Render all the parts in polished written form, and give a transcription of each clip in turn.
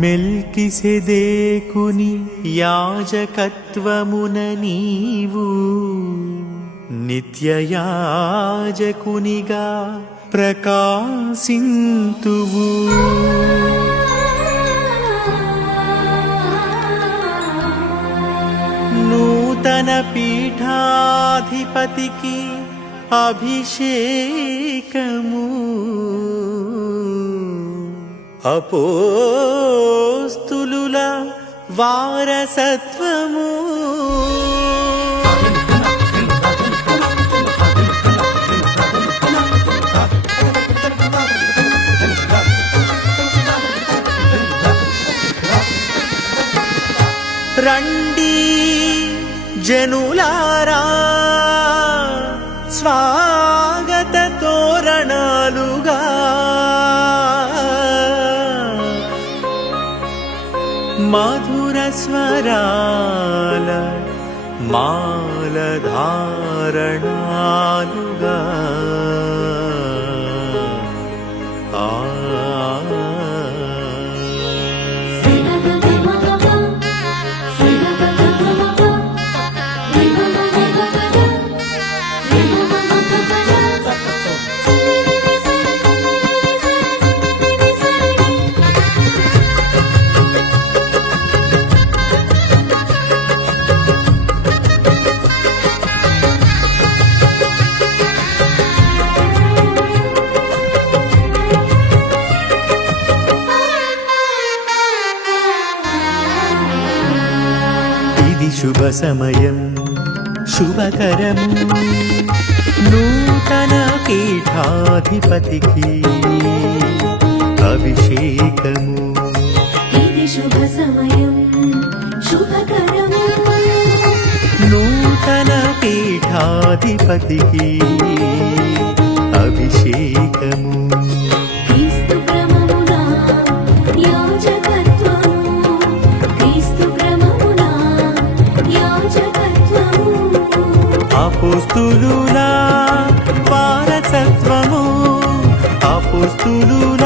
మెల్కిసెదెకుని యాజకత్వమున నీవు నిత్యయాజకునిగా ప్రకాశింతువు. నూతన పీఠాధిపతికి అభిషేకము, అపోస్తులుల వారసత్వము. రండి జనులారా, స్వాగత తోరణాలుగా మధుర స్వరాల మాలధారణాలుగా. శుభ సమయం శుభకరము, నూతన పీఠాధిపతికి అభిషేకము. ఇది శుభ సమయం శుభకరము, నూతన పీఠాధిపతికి అభిషేకము. అపోస్తులుల వారసత్వము, అపోస్తులుల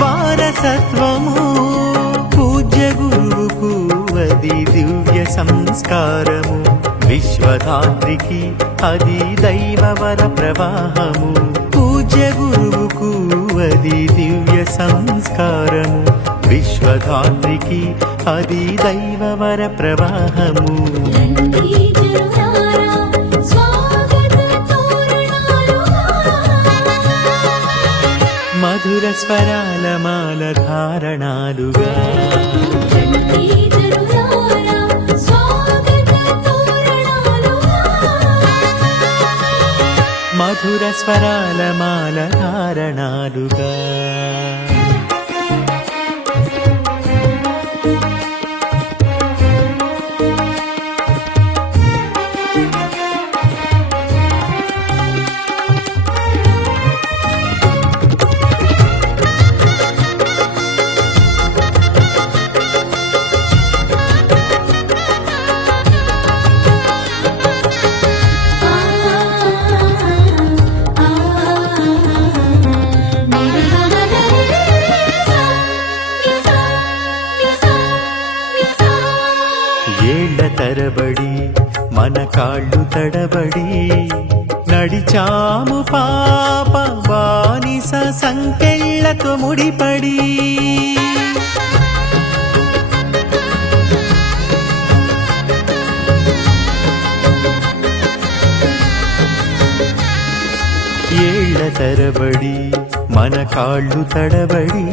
వారసత్వము. పూజ్య గురువుకు అది దివ్య సంస్కారము, విశ్వధాత్రికి అది దైవవర ప్రవాహము. పూజ్య గురువుకు అది దివ్య సంస్కారము, విశ్వధాత్రికి అది దైవవర ప్రవాహము. మధుర స్వరాల మాల ధారణాలుగా, మధుర స్వరాల మాల ధారణాలుగా. తరబడి మన కాళ్ళు తడబడి నడిచాము పాప బానిస సంకెళ్ళతో ముడిపడి. ఏళ్ల తరబడి మన కాళ్ళు తడబడి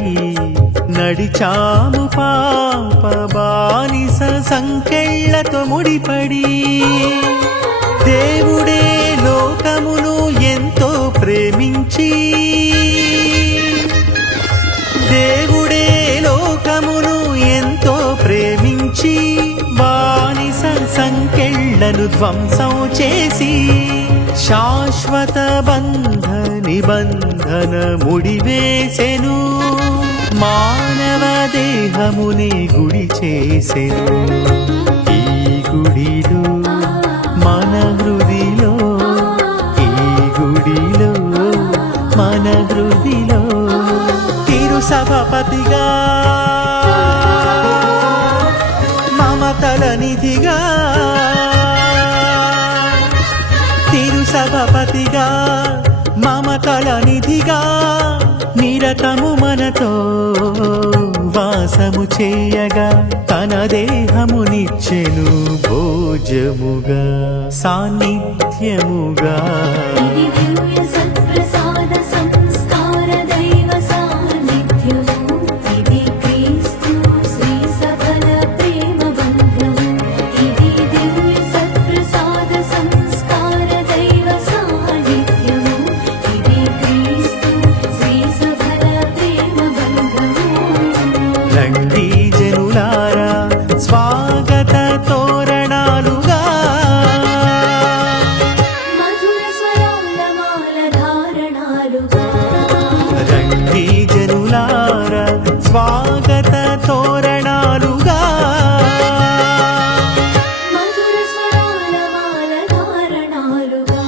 నడిచాము పాప బానిస సంకెళ్ళతో ముడిపడి. దేవుడే లోకమును ఎంతో ప్రేమించి, దేవుడే లోకమును ఎంతో ప్రేమించి, బానిస సంకెళ్ళను ధ్వంసం చేసి శాశ్వత బంధ నిబంధన ముడివేసెను. మానవ దేహముని గుడి చేసెను. ఈ గుడిలో మన మమతల నిధిగా తిరుసభపతిగా మమతల నిధిగా నిరతము మనతో వాసము చేయగా తన దేహమునిచ్చెను భోజముగా సాన్నిధ్యముగా ఇది దివ్య సత్ప్రసాద సంస్కార దైవ సాన్నిధ్యము ఇది క్రీస్తు శ్రీ సఫల ప్రేమ బంధము ఇది దివ్య సత్ప్రసాద సంస్కార దైవ సాన్నిధ్యము ఇది క్రీస్తు శ్రీ సఫల ప్రేమ బంధము రండి జనులారా స్వాగత తోరణాలుగా మధుర స్వరాల మాల ధారణాలుగా రండి జనులారా స్వాగత తోరణాలుగా మధుర స్వరాల మాల ధారణాలుగా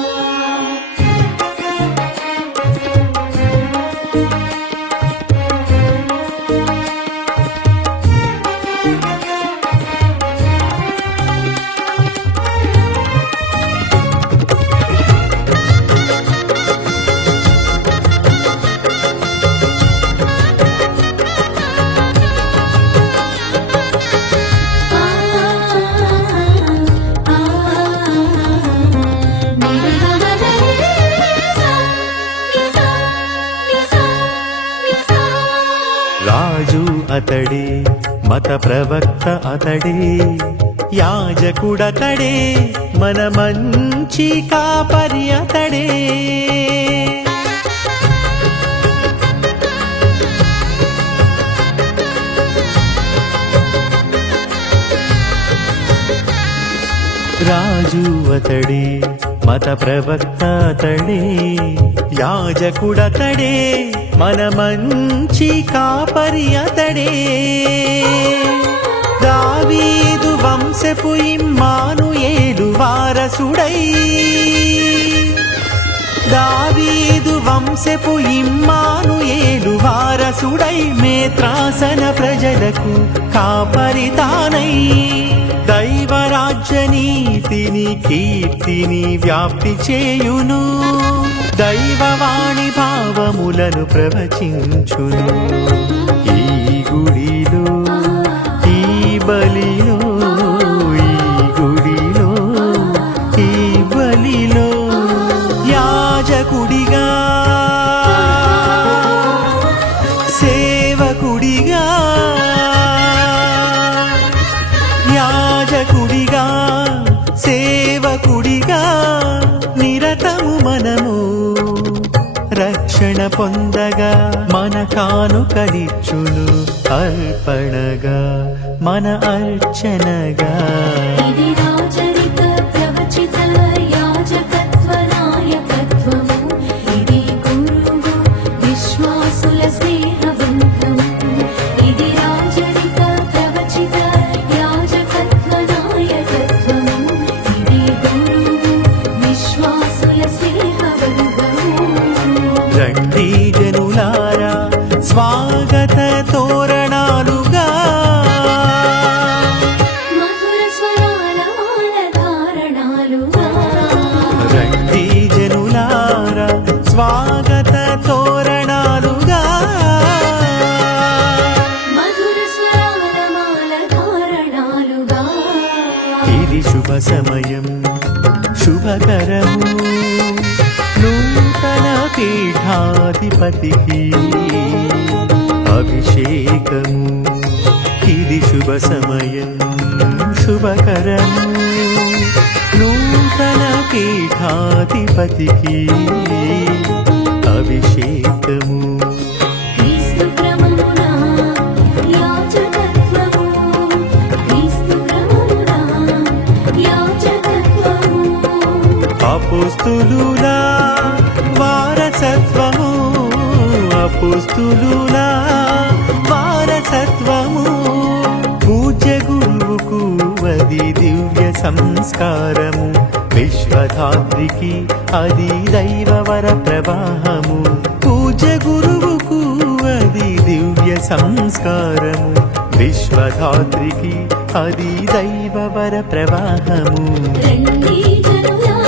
రాజు అతడే మత ప్రవక్త అతడే యాజకుడతడే మన మంచి కాపరి అతడే రాజు అతడే మత ప్రవక్త అతడే యాజకుడతడే మన మంచి కాపరి అతడే దావీదు వంశపు ఇమ్మానుయేలు వారసుడై దావీదు వంశపు ఇమ్మానుయేలు వారసుడై మేత్రాసన ప్రజలకు కాపరితానై దైవరాజ్య నీతిని కీర్తిని వ్యాప్తి చేయును దైవవాణి భావములను ప్రవచించును ఈ గుడిలో ఈ బలిలో ఈ గుడిలో ఈ బలిలో యాజకుడిగా సేవకుడిగా యాజకుడిగా సేవకుడిగా నిరతము మనము రక్షణ పొందగా మన కానుకలిచ్చును అర్పణగా మన అర్చనగా ఇది రాచరిక ప్రవచిత యాజకత్వ నాయకత్వము ఇది గురువు విశ్వాసుల స్నేహ బంధము ఇది రాచరిక ప్రవచిత యాజకత్వ నాయకత్వము ఇది గురువు విశ్వాసుల స్నేహ బంధము రండి జనులారా స్వాగత తోరణాలుగా మధుర స్వరాల మాల ధారణాలుగా రండి జనులారా స్వాగత తోరణాలుగా మధుర స్వరాల మాల ధారణాలుగా ఇది శుభ సమయం శుభకరము నూతన పీఠాధిపతికి అభిషేకము ఇది శుభ సమయం శుభకరము నూతన పీఠాధిపతికి అభిషేకము క్రీస్తు క్రమమున యాజకత్వము క్రీస్తు క్రమమున యాజకత్వము అపోస్తులులా వారసత్వము అపోస్తులులా వారసత్వము పూజ్య గురువుకు అది దివ్య సంస్కారము విశ్వధాత్రికి అది దైవవర ప్రవాహము పూజ్య గురువుకు అది దివ్య సంస్కారము విశ్వధాత్రికి అది దైవవర ప్రవాహము రండి జనులారా